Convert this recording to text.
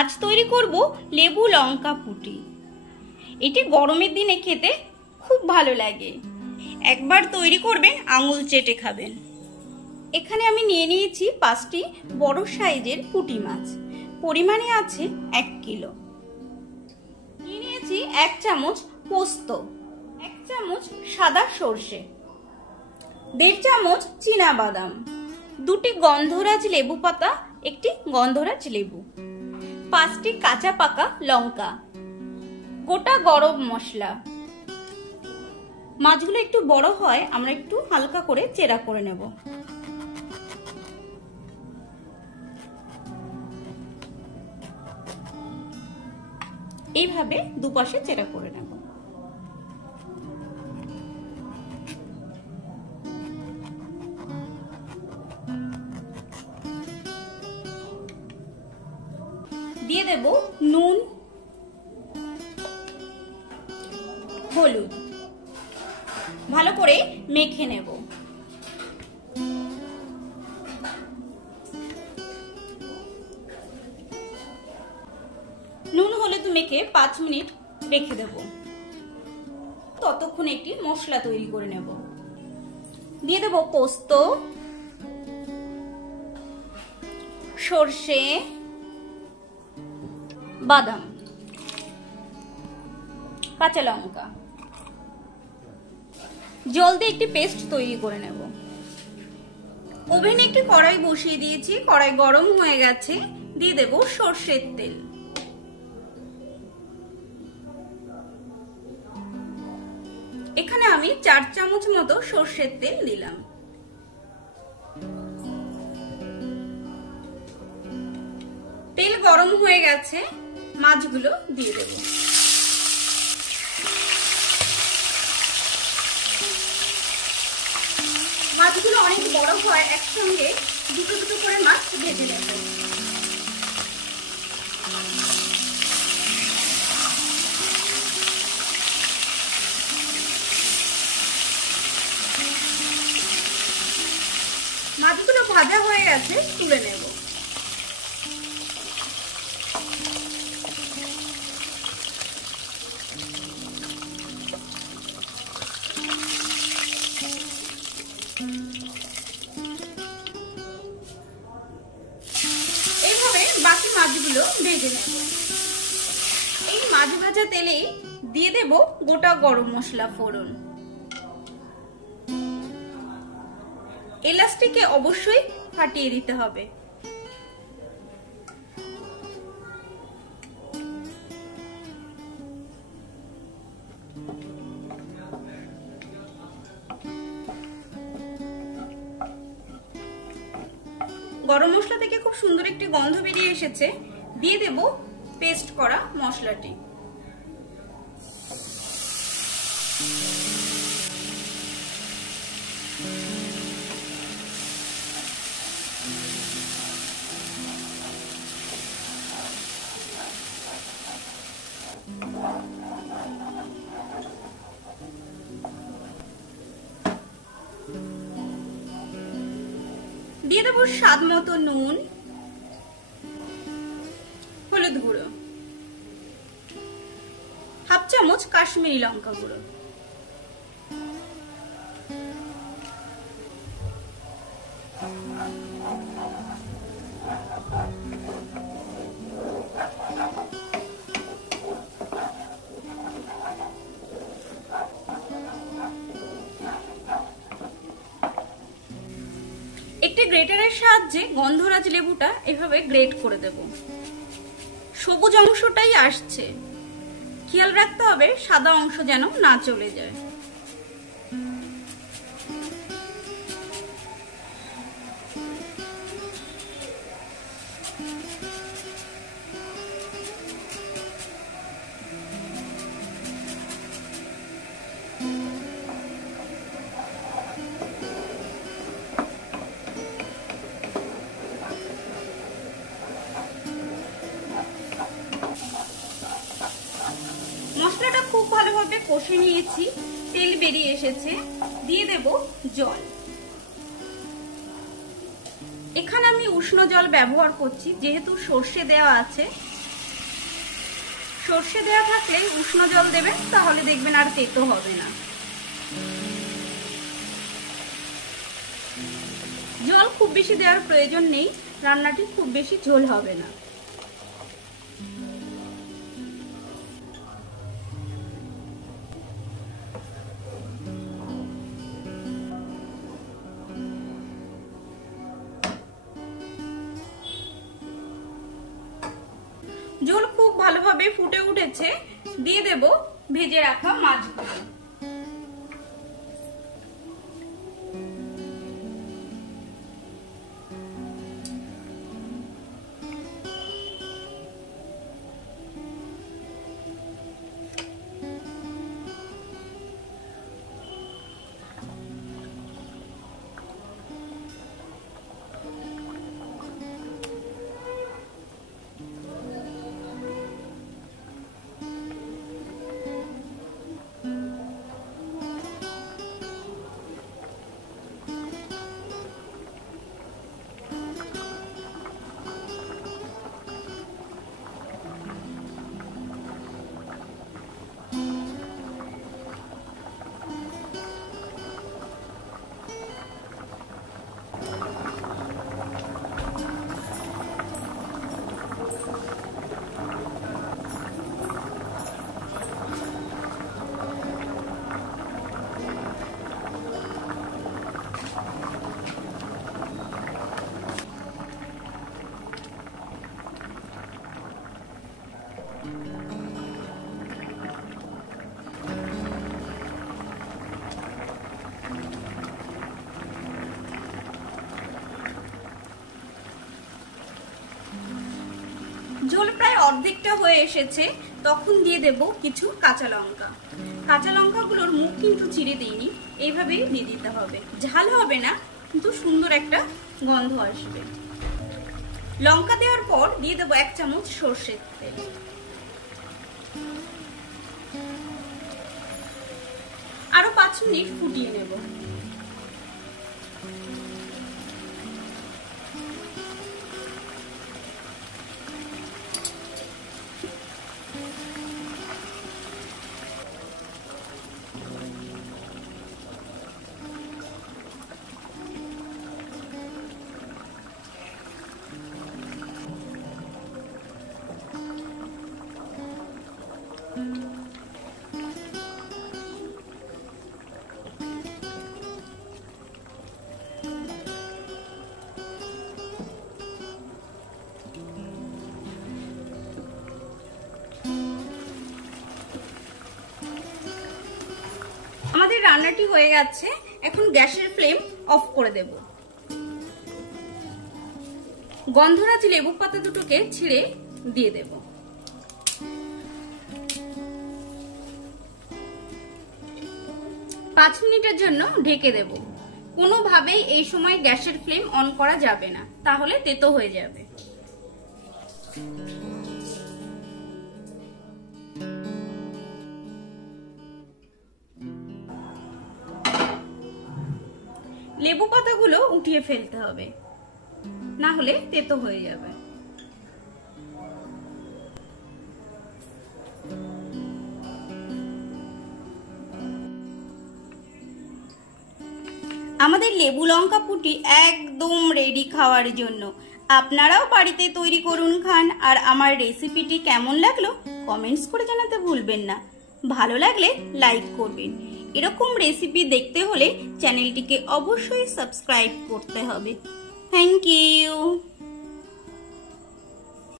আজ তৈরি করব লেবু লঙ্কা পুটি। এটি গরমের দিনে খেতে খুব ভালো লাগে। একবার তৈরি করবেন, আঙুল চেটে খাবেন। এখানে আমি নিয়ে নিয়েছি 5টি বড় সাইজের পুঁটি মাছ। পরিমাণে আছে 1 কিলো। নিয়ে নিয়েছি 1 চামচ পোস্ত, 1 চামচ সাদা সর্ষে, 1.5 চামচ চীনা বাদাম, 2টি গন্ধরাজ লেবু পাতা, 1টি গন্ধরাজ লেবু, 5টি কাঁচা পাকা লঙ্কা, গোটা গরম মশলা। মাছগুলো একটু বড় হয়, আমরা একটু হালকা করে চেরা করে নেব। এইভাবে দুপাশে চেরা করে নেব। দিয়ে দেব নুন, হলুদ, ভালো করে মেখে নেব। নুন হলুদ মেখে 5 মিনিট রেখে দেব। ততক্ষণ একটি মশলা তৈরি করে নেব। দিয়ে দেব পোস্ত, সর্ষে, বাদাম, কাঁচা লঙ্কা। জল দিয়ে একটি পেস্ট তৈরি করে নেব। ওভেনে একটি কড়াই বসিয়ে দিয়েছি, কড়াই গরম হয়ে গেছে। দিয়ে দেব সর্ষের তেল। এখানে আমি 4 চামচ মতো সর্ষের তেল দিলাম। তেল গরম হয়ে গেছে, মাছগুলো দিয়ে দেব। মাছগুলো অনেক বড় হয়, একসঙ্গে দুটো দুটো করে মাছ ভেজে নেব। মাছগুলো ভাজা হয়ে গেছে, তুলে নেব। এইভাবে বাকি মাছগুলো ভেজে নেব। এই মাছ ভাজা তেলে দিয়ে দেব গোটা গরম মশলা ফোড়ন। এলাচটিকে অবশ্যই ফাটিয়ে দিতে হবে। গরম মশলা থেকে খুব সুন্দর একটি গন্ধ বেরিয়ে এসেছে। দিয়ে দেব পেস্ট করা মশলাটি। দিয়ে দেব স্বাদ মতো নুন, হলুদ গুঁড়ো, 1/2 চামচ কাশ্মীরি লঙ্কা গুঁড়ো, একটি গ্রেটারের সাহায্যে গন্ধরাজ লেবুটা এভাবে গ্রেট করে দেব। সবুজ অংশটাই আসছে, খেয়াল রাখতে হবে সাদা অংশ যেন না চলে যায়। মশলাটা খুব ভালোভাবে কষে নিয়েছি, তেল বেরিয়ে এসেছে। দিয়ে দেব জল। এখানে আমি উষ্ণ জল ব্যবহার করছি, যেহেতু সর্ষে দেওয়া আছে সর্ষে দেওয়া থাকলে উষ্ণ জল দেবেন, তাহলে দেখবেন আর তেতো হবে না। জল খুব বেশি দেওয়ার প্রয়োজন নেই, রান্নাটি খুব বেশি ঝোল হবে না। ঝোল খুব ভালোভাবে ফুটে উঠেছে, দিয়ে দেব ভেজে রাখা মাছগুলো। ঝোল প্রায় অর্ধেকটা হয়ে এসেছে, তখন দিয়ে দেব কিছু কাঁচা লঙ্কা। কাঁচা লঙ্কাগুলোর মুখ কিন্তু চিড়ে দিইনি, এইভাবেই দিয়ে দিতে হবে। ঝাল হবে না, কিন্তু সুন্দর একটা গন্ধ আসবে। লঙ্কা দেওয়ার পর দিয়ে দেবো 1 চামচ সরষের তেল। আরো 5 মিনিট ফুটিয়ে নেব। আমাদের রান্নাটি হয়ে গেছে, এখন গ্যাসের ফ্লেম অফ করে দেব। গন্ধরাজ লেবু পাতা দুটোকে ছিঁড়ে দিয়ে দেব। পাঁচ মিনিটের জন্য ঢেকে দেব। কোনোভাবেই এই সময় গ্যাসের ফ্লেম অন করা যাবে না, তাহলে তেতো হয়ে যাবে। লেবু পাতাগুলো উঠিয়ে ফেলতে হবে, না হলে তেতো হয়ে যাবে। আমাদের লেবু লঙ্কা পুটি একদম রেডি খাওয়ার জন্য। আপনারাও বাড়িতে তৈরি করুন, খান। আর আমার রেসিপিটি কেমন লাগলো কমেন্টস করে জানাতে ভুলবেন না। ভালো লাগলে লাইক করবেন। এরকম রেসিপি দেখতে হলে চ্যানেলটিকে অবশ্যই সাবস্ক্রাইব করতে হবে। Thank you.